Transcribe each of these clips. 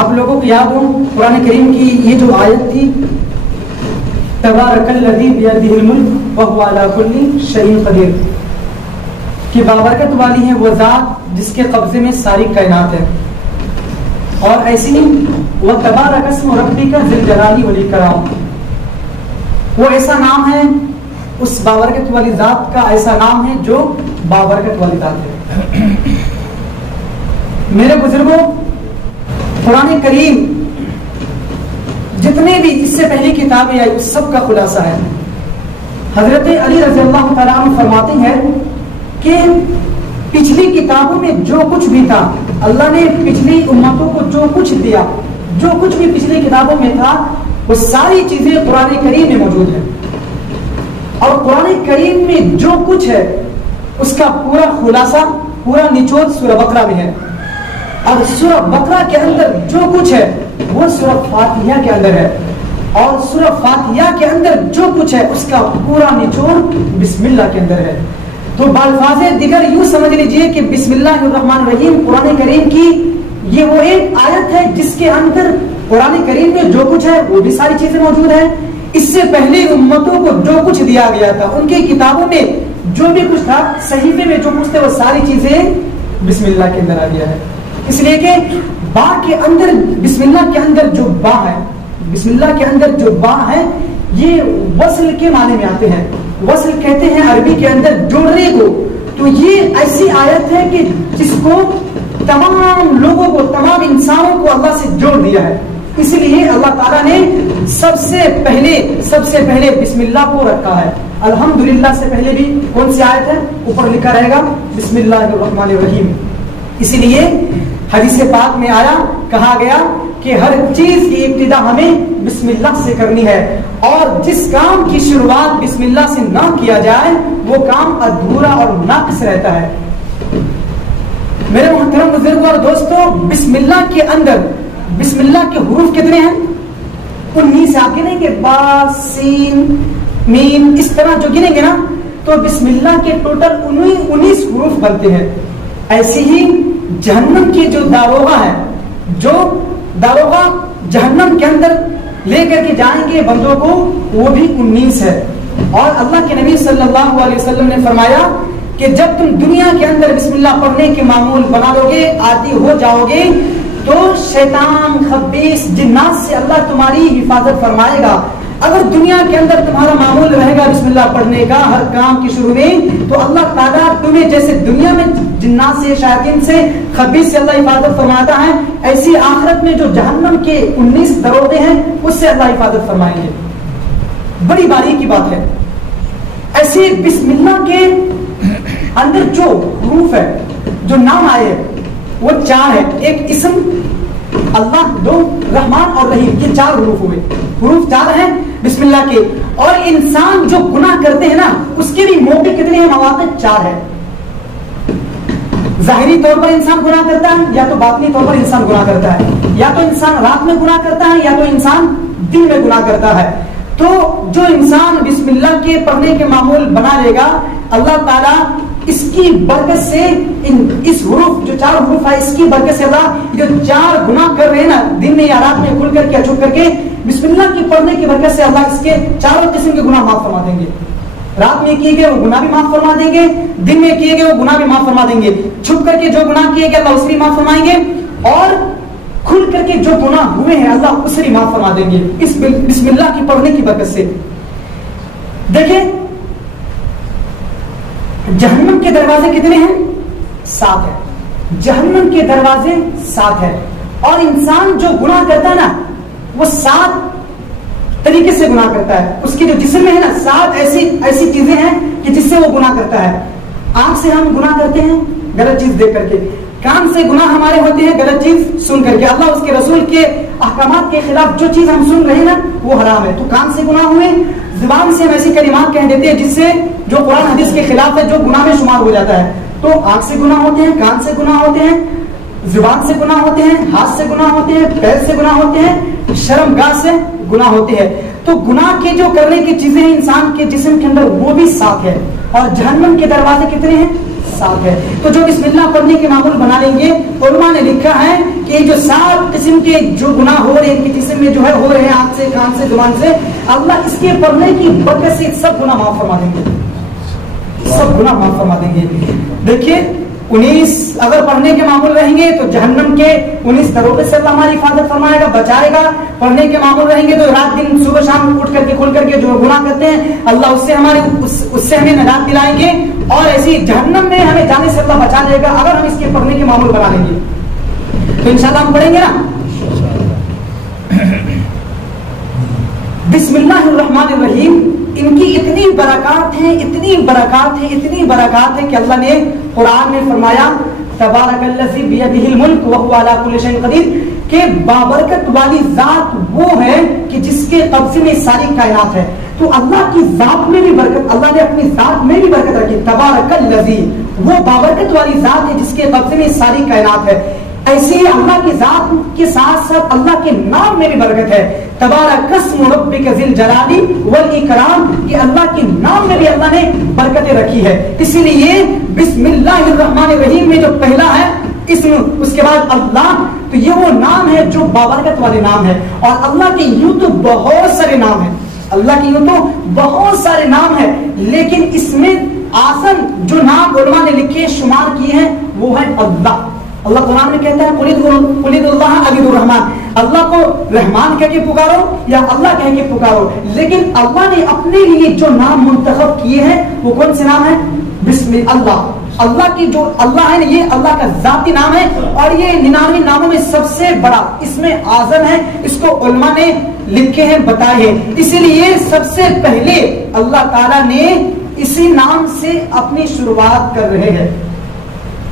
آپ لوگوں کو یاد ہو قرآن کریم کی یہ جو آیت تھی تبارک الذی بیدہ الملک وہو علی کل شیء قدیر، کہ بابرکت والی ہے وہ ذات جس کے قبضے میں ساری کائنات ہے، اور ایسی ہی وتبارک اسم ربک ذی الجلال والاکرام، وہ ایسا نام ہے اس بابرکت والی ذات کا، ایسا نام ہے جو بابرکت والی ذات ہے۔ میرے بزرگوں، قرآن کریم جتنے بھی اس سے پہلی کتابیں آئی اس سب کا خلاصہ ہے۔ حضرت علی رضی اللہ تعالیٰ عنہ فرماتے ہیں کہ پچھلی کتابوں میں جو کچھ بھی تھا، اللہ نے پچھلی امتوں کو جو کچھ دیا، جو کچھ بھی پچھلی کتابوں میں تھا، وہ ساری چیزیں قرآن کریم میں موجود ہیں، اور قرآن کریم میں جو کچھ ہے اس کا پورا خلاصہ، پورا نچوڑ سورہ بقرہ میں ہے، اور سورہ بقرہ کے اندر جو کچھ ہے وہ سورہ فاتحہ کے اندر ہے، اور سورہ فاتحہ کے اندر جو کچھ ہے اس کا پورا نچوڑ بسم اللہ کے اندر ہے۔ تو بالفاظ دیگر یوں سمجھ لیجئے کہ بسم اللہ الرحمن الرحیم قرآن کریم کی یہ وہ ایک آیت ہے جس کے اندر قرآن کریم میں جو کچھ ہے وہ بھی ساری چیزیں موجود ہیں۔ اس سے پہلے امتوں کو جو کچھ دیا گیا تھا، ان کی کتابوں میں جو بھی کچھ تھا، صحیفے میں جو کچھ تھا، وہ ساری چیزیں بسم اللہ کے اندر آ گیا ہے۔ اس لیے کہ با کے اندر، بسم اللہ کے اندر جو با ہے، بسم اللہ کے اندر جو با ہے، یہ وصل کے معنی میں آتے ہیں۔ وصل کہتے ہیں عربی کے اندر جوڑنے کو۔ تو یہ ایسی آیت ہے کہ جس کو تمام لوگوں کو، تمام انسانوں کو اللہ سے جوڑ دیا ہے۔ اسی لیے اللہ تعالیٰ نے سب سے پہلے بسم اللہ کو رکھا ہے۔ الحمدللہ سے پہلے بھی کون سی آیت ہے؟ اوپر لکھا رہے گا بسم اللہ الرحمن الرحیم۔ اسی لیے حدیث پاک میں آیا، کہا گیا کہ ہر چیز کی ابتدا ہمیں بسم اللہ سے کرنی ہے، اور جس کام کی شروعات بسم اللہ سے نہ کیا جائے وہ کام ادھورا اور ناقص رہتا ہے۔ میرے محترم بزرگوں اور دوستوں، بسم اللہ کے اندر بسم اللہ کے حروف کتنے ہیں؟ 19 آپ گنیں گے، با سین میم، اس طرح جو گنیں گے نا تو بسم اللہ کے ٹوٹل 19 حروف بنتے ہیں۔ ایسے ہی جہنم کے جو داروغہ ہے، جو داروغہ جہنم کے اندر لے کر کے جائیں گے بندوں کو، وہ بھی 19 ہے۔ اور اللہ کے نبی صلی اللہ علیہ وسلم نے فرمایا کہ جب تم دنیا کے اندر بسم اللہ پڑھنے کے معمول بنا لو گے، عادی ہو جاؤ گے، تو شیطان خبیث جنات سے اللہ تمہاری حفاظت فرمائے گا۔ اگر دنیا کے اندر تمہارا معمول رہے گا بسم اللہ پڑھنے کا ہر کام کی شروع میں، تو اللہ تعالیٰ تمہیں جیسے دنیا میں جنات سے، شیاطین سے، خبیث سے اللہ حفاظت فرماتا ہے، ایسی آخرت میں جو جہنم کے 19 دروازے ہیں اس سے اللہ حفاظت فرمائیں گے۔ بڑی باریکی کی بات ہے۔ ایسے بسم اللہ کے اندر جو حروف ہے، جو نام آئے وہ 4 ہے۔ ایک اسم اللہ، 2 رحمان اور رحیم، یہ 4 حروف ہوئے۔ حروف 4 ہیں بسم اللہ کے۔ اور انسان جو گناہ کرتے ہیں نا، اس کے بھی موقع کتنے ہیں؟ مواقع 4 ہے۔ ظاہری طور پر انسان گناہ کرتا ہے، یا تو باطنی طور پر انسان گناہ کرتا ہے، یا تو انسان رات میں گناہ کرتا ہے، یا تو انسان دن میں گناہ کرتا ہے۔ تو جو انسان بسم اللہ کے پڑھنے کے معمول بنا لے گا، اللہ تعالیٰ اس کی برکت سے، اس حروف جو 4 حروف ہے، اس کی برکت سے اللہ جو 4 گناہ کر رہے ہیں نا، دن میں یا رات میں کھل کر کے یا چھپ کر کے، بسم اللہ کی پڑھنے کی برکت سے اللہ اس کے 4 قسم کے گناہ معاف فرما دیں گے۔ رات میں کیے گئے وہ گناہ بھی معاف فرما دیں گے، دن میں کیے گئے وہ گناہ بھی معاف فرما دیں گے، چھپ کر کے جو گناہ کیے گئے اللہ اسے بھی معاف فرمائیں گے، اور کھل کر کے جو گناہ ہوئے ہیں اللہ اسے بھی معاف فرما دیں گے اس بسم اللہ کی پڑھنے کی برکت سے۔ دیکھیں جہنم کے دروازے کتنے ہیں؟ 7 ہے۔ جہنم کے دروازے 7 ہے، اور انسان جو گناہ کرتا ہے نا، وہ 7 طریقے سے گناہ کرتا ہے۔ اس کے جو جسم میں ہے نا، 7 ایسی چیزیں ہیں کہ جس سے وہ گناہ کرتا ہے۔ آنکھ سے ہم گناہ کرتے ہیں غلط چیز دیکھ کر کے، کان سے گناہ ہمارے ہوتے ہیں غلط چیز سن کر کے، اللہ اس کے رسول کے احکامات کے خلاف جو چیز ہم سن رہے ہیں نا وہ حرام ہے، تو کان سے گناہ ہوئے۔ زبان سے ہم ایسی کلمات کہہ دیتے ہیں جس سے جو قرآن حدیث کے خلاف ہے، جو گناہ میں شمار ہو جاتا ہے، تو آنکھ سے گناہ ہوتے ہیں، کان سے گناہ ہوتے ہیں، زبان سے گناہ ہوتے ہیں، ہاتھ سے گناہ ہوتے ہیں، پیر سے گناہ ہوتے ہیں، شرمگاہ سے گناہ ہوتے ہیں۔ تو گناہ کے جو کرنے کی چیزیں ہیں انسان کے جسم کے اندر وہ بھی 7 ہے۔ اور جہنم کے دروازے کتنے ہیں؟ ساتھ ہے. تو جو بسم اللہ پڑھنے کے معمول بنا لیں گے, علماء نے لکھا ہے کہ جو 7 قسم کے جو گناہ ہو رہے ہیں, ان کے جسم میں جو ہے ہو رہے ہیں, آنکھ سے, کان سے, زبان سے, اللہ اس کے پڑھنے کی برکت سے سب گناہ معاف فرما دیں گے, سب گناہ معاف فرما دیں گے. دیکھیے 19 اگر پڑھنے کے معمول رہیں گے تو جہنم کے 19 دروازے سے اللہ ہماری حفاظت فرمائے گا, بچائے گا. پڑھنے کے معمول رہیں گے تو رات دن صبح شام اٹھ کر کے کھل کر کے جو گناہ کرتے ہیں اللہ اس سے ہمیں نجات دلائیں گے, اور ایسی جہنم میں ہمیں جانے سے اللہ بچا لے گا اگر ہم اس کے پڑھنے کے معمول بنا لیں گے. تو انشاءاللہ ہم پڑھیں گے نا. بسم اللہ الرحمن الرحیم, ان کی اتنی برکات ہیں, اتنی برکات ہیں, اتنی برکات ہے کہ اللہ نے قرآن میں فرمایا تبارک الذی بیدہ الملک وہو علی کل شیء قدیر, کہ بابرکت والی ذات وہ ہے کہ جس کے قبضے میں ساری کائنات ہے. تو اللہ کی ذات میں بھی برکت, اللہ نے اپنی ذات میں بھی برکت رکھی. تبارک الذی, وہ بابرکت والی ذات ہے جس کے قبضے میں ساری کائنات ہے. ایسے ہی اللہ کی ذات کے ساتھ ساتھ اللہ کے نام میں بھی برکت ہے. تبارک اسم ربک ذی الجلال والاکرام, کہ اللہ کے نام میں بھی اللہ نے برکتیں رکھی ہے. اسی لیے بسم اللہ الرحمن الرحیم میں جو پہلا ہے اسم, اس کے بعد اللہ, تو یہ وہ نام ہے جو بابرکت والے نام ہے. اور اللہ کے یوں تو بہت سارے نام ہیں, اللہ کے یوں تو بہت سارے نام ہیں, لیکن اس میں اعظم جو نام علماء نے لکھے شمار کیے ہیں وہ ہے اللہ. اللہ قرآن میں کہتا ہے قل ادعوا اللہ اجد الرحمن, اللہ کو رحمان کہہ کے پکارو یا اللہ کہہ کے پکارو. لیکن اللہ نے اپنے لیے جو نام منتخب کیے ہیں وہ کون سے نام ہیں؟ بسم اللہ. اللہ کی جو اللہ ہے یہ اللہ کا ذاتی نام ہے, اور یہ 99 ناموں میں سب سے بڑا اس میں اعظم ہے. اس کو علماء نے لکھے ہیں, بتائے ہیں. اسی لیے سب سے پہلے اللہ تعالیٰ نے اسی نام سے اپنی شروعات کر رہے ہیں.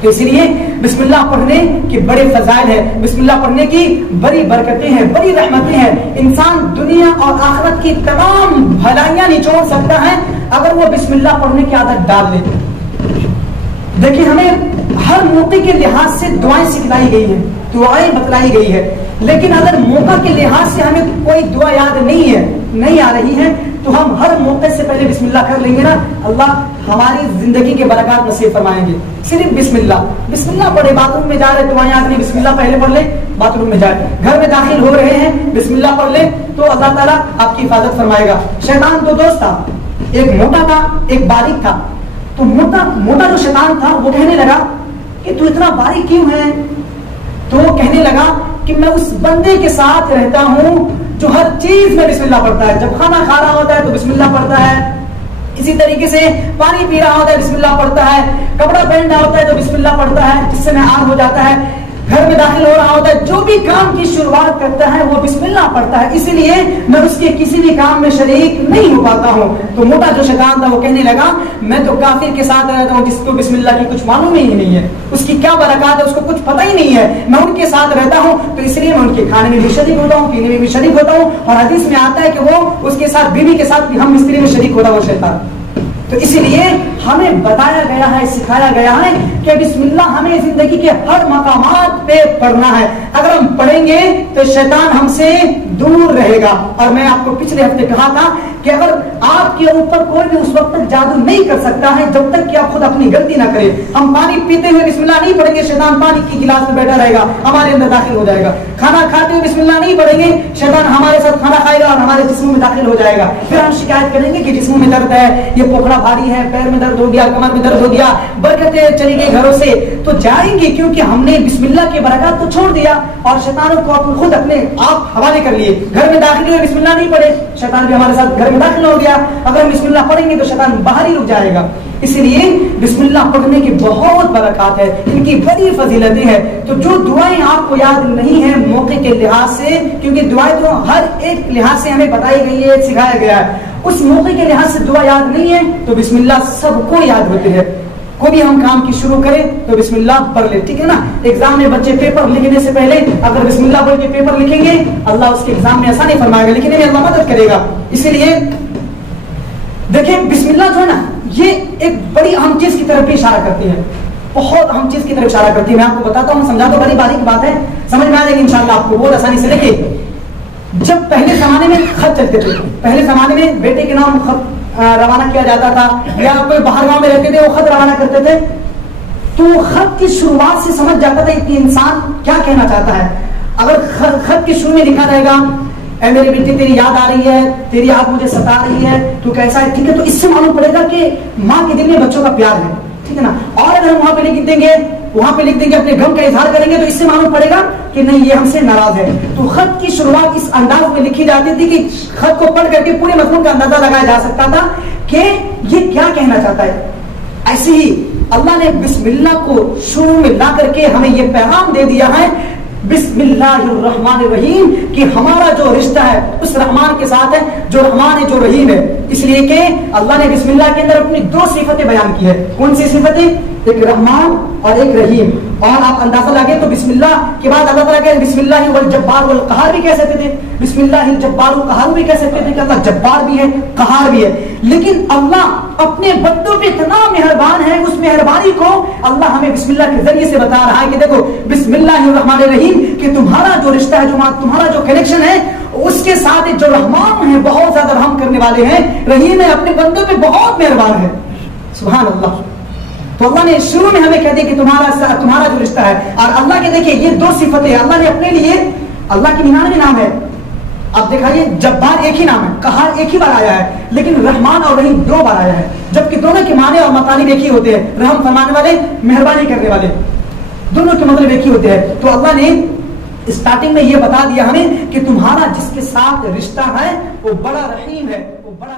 تو اسی لیے بسم اللہ پڑھنے کے بڑے فضائل ہیں, بسم اللہ پڑھنے کی بڑی برکتیں ہیں, بڑی رحمتیں ہیں. انسان دنیا اور آخرت کی تمام بھلائیاں نچوڑ سکتا ہے اگر وہ بسم اللہ پڑھنے کی عادت ڈال لے. دیکھیے ہمیں ہر موقع کے لحاظ سے دعائیں سکھلائی گئی ہیں, دعائیں بتلائی گئی ہے, لیکن اگر موقع کے لحاظ سے ہمیں کوئی دعا یاد نہیں ہے, نہیں آ رہی ہے, تو ہم ہر موقع سے پہلے بسم اللہ کر لیں گے نا, اللہ ہماری زندگی کے برکات نصیب فرمائیں گے. صرف بسم اللہ, بسم اللہ پڑھے. باتھ روم میں جا رہے دعائیں یاد نہیں, بسم اللہ پہلے پڑھ لیں, باتھ روم میں جائے. گھر میں داخل ہو رہے ہیں, بسم اللہ پڑھ لیں تو اللہ تعالیٰ آپ کی حفاظت فرمائے گا. شیطان 2 دوست تھا, ایک موٹا تھا ایک باریک تھا. تو موٹا جو شیطان تھا وہ کہنے لگا کہ تو اتنا باریک کیوں ہے؟ تو وہ کہنے لگا کہ میں اس بندے کے ساتھ رہتا ہوں جو ہر چیز میں بسم اللہ پڑھتا ہے. جب کھانا کھا رہا ہوتا ہے تو بسم اللہ پڑھتا ہے, اسی طریقے سے پانی پی رہا ہوتا ہے بسم اللہ پڑھتا ہے, کپڑا پہن رہا ہوتا ہے تو بسم اللہ پڑھتا ہے, جس سے میں آگ ہو جاتا ہے. گھر میں داخل ہو رہا ہوتا ہے, جو بھی کام کی شروعات کرتا ہے وہ بسم اللہ پڑھتا ہے. اسی لیے میں اس کے کسی بھی کام میں شریک نہیں ہو پاتا ہوں. تو موٹا جو شیطان تھا وہ کہنے لگا میں تو کافر کے ساتھ رہتا ہوں جس کو بسم اللہ کی کچھ معلوم ہی نہیں ہے, اس کی کیا برکات ہے اس کو کچھ پتہ ہی نہیں ہے. میں ان کے ساتھ رہتا ہوں تو اس لیے میں ان کے کھانے میں بھی شریک ہوتا ہوں, پینے میں بھی شریک ہوتا ہوں. اور حدیث میں آتا ہے کہ وہ اس کے ساتھ بیوی کے ساتھ ہم مستری میں شریک ہوتا ہے وہ شیطان. تو اسی لیے ہمیں بتایا گیا ہے, سکھایا گیا ہے کہ بسم اللہ ہمیں زندگی کے ہر مقامات پہ پڑھنا ہے. اگر ہم پڑھیں گے تو شیطان ہم سے دور رہے گا. اور میں آپ کو پچھلے ہفتے کہا تھا کہ اگر آپ کے اوپر کوئی بھی اس وقت تک جادو نہیں کر سکتا ہے جب تک کہ آپ خود اپنی غلطی نہ کریں. ہم پانی پیتے ہوئے بسم اللہ نہیں پڑھیں گے, شیطان پانی کی گلاس میں بیٹھا رہے گا, ہمارے اندر داخل ہو جائے گا. کھانا کھاتے ہوئے بسم اللہ نہیں پڑھیں گے, شیطان ہمارے ساتھ کھانا کھائے گا اور ہمارے جسموں میں داخل ہو جائے گا. پھر ہم شکایت کریں گے کہ جسموں میں درد ہے, یہ پوکھڑا بھاری ہے, پیر میں درد ہو گیا, کمر میں درد ہو گیا, برکتیں چلی گئی گھروں سے. تو جائیں گے کیونکہ ہم نے بسم اللہ کے برکات کو چھوڑ دیا اور شیطانوں کو خود اپنے آپ حوالے کر لیے. گھر میں داخل ہوئے بسم اللہ نہیں پڑھے, شیطان بھی ہمارے ساتھ گھر میں داخل ہو گیا. اگر ہم بسم اللہ پڑھیں گے تو شیطان باہر ہی رک جائے گا. اسی لیے بسم اللہ پڑھنے کی بہت برکات ہے, ان کی بڑی فضیلتیں ہیں. تو جو دعائیں آپ کو یاد نہیں ہیں موقع کے لحاظ سے, کیونکہ دعائیں تو ہر ایک لحاظ سے ہمیں بتائی گئی ہے, سکھایا گیا ہے, اس موقع کے لحاظ سے دعا یاد نہیں ہے تو بسم اللہ سب کو یاد ہوتے ہیں. کوئی بھی ہم کام کی شروع کریں تو بسم اللہ پڑھ لے, ٹھیک ہے نا. ایگزام میں بچے پیپر لکھنے سے پہلے اگر بسم اللہ بول کے پیپر لکھیں گے اللہ اس کے ایگزام میں آسانی فرمائے گا, لکھنے میں اللہ مدد کرے گا. اسی لیے دیکھیں بسم اللہ جو ہے نا یہ ایک بڑی اہم چیز کی طرف بھی اشارہ کرتی ہے, بہت اہم چیز کی طرف اشارہ کرتی ہے. میں آپ کو بتاتا ہوں, سمجھاتا ہوں, بڑی باریک بات ہے, سمجھ میں آ جائے گی انشاءاللہ آپ کو بہت آسانی سے. دیکھیں جب پہلے زمانے میں خط چلتے تھے, پہلے زمانے میں بیٹے کے نام خط روانہ کیا جاتا تھا, یا کوئی باہر گاؤں میں رہتے تھے وہ خط روانہ کرتے تھے, تو خط کی شروعات سے سمجھ جاتا تھا کہ انسان کیا کہنا چاہتا ہے. اگر خط کے شروع میں لکھا رہے گا اے میری بیٹی تیری یاد آ رہی ہے, تیری یاد مجھے ستا رہی ہے, تو کیسا ہے, ٹھیک ہے, تو اس سے معلوم پڑے گا کہ ماں کے دل میں بچوں کا پیار ہے, ٹھیک ہے نا. اور اگر ہم وہاں پہ لکھ دیں گے, وہاں پہ لکھ دیں گے اپنے غم کا اظہار کریں گے, تو اس سے معلوم پڑے گا کہ نہیں یہ ہم سے ناراض ہے. تو خط کی شروعات اس انداز میں لکھی جاتی تھی کہ خط کو پڑھ کر کے پورے مضمون کا اندازہ لگایا جا سکتا تھا کہ یہ کیا کہنا چاہتا ہے. ایسے ہی اللہ نے بسم اللہ کو شروع میں لا کر کے ہمیں یہ پیغام دے دیا ہے بسم اللہ الرحمن الرحیم, کہ ہمارا جو رشتہ ہے اس رحمان کے ساتھ ہے جو رحمان ہے جو رحیم ہے. اس لیے کہ اللہ نے بسم اللہ کے اندر اپنی دو صفتیں بیان کی ہے. کون سی صفتیں؟ ایک رحمان اور ایک رحیم. اور آپ اندازہ لگے تو بسم اللہ کے بعد اللہ تعالیٰ کہ بسم اللہ والجبار والقہار بھی کہہ سکتے تھے, بسم اللہ الجبار والقہار بھی کہہ سکتے تھے کہ اللہ جبار بھی ہے قہار بھی ہے. لیکن اللہ اپنے بندوں پہ اتنا مہربان ہے, اس مہربانی کو اللہ ہمیں بسم اللہ کے ذریعے سے بتا رہا ہے کہ دیکھو بسم اللہ الرحمن الرحیم, کہ تمہارا جو رشتہ ہے, جو تمہارا جو کنیکشن ہے اس کے ساتھ جو رحمان ہے بہت زیادہ رحم کرنے والے ہیں, رحیم ہے اپنے بندوں پہ بہت مہربان ہے. سبحان اللہ. تو اللہ نے شروع میں ہمیں کہہ دیا کہ تمہارا جو رشتہ ہے. اور اللہ کے دیکھیں یہ دو صفتیں اللہ نے اپنے لیے, اللہ کے 99 نام ہے. اب دکھائیے جبار ایک ہی نام ہے, قہار ایک ہی بار آیا ہے, لیکن رحمان اور رحیم 2 بار آیا ہے, جبکہ دونوں کے معنی اور مطالب ایک ہی ہوتے ہیں. رحم فرمانے والے, مہربانی کرنے والے, دونوں کے مطلب ایک ہی ہوتے ہیں. تو اللہ نے اسٹارٹنگ میں یہ بتا دیا ہمیں کہ تمہارا جس کے ساتھ رشتہ ہے وہ بڑا رحیم ہے, وہ بڑا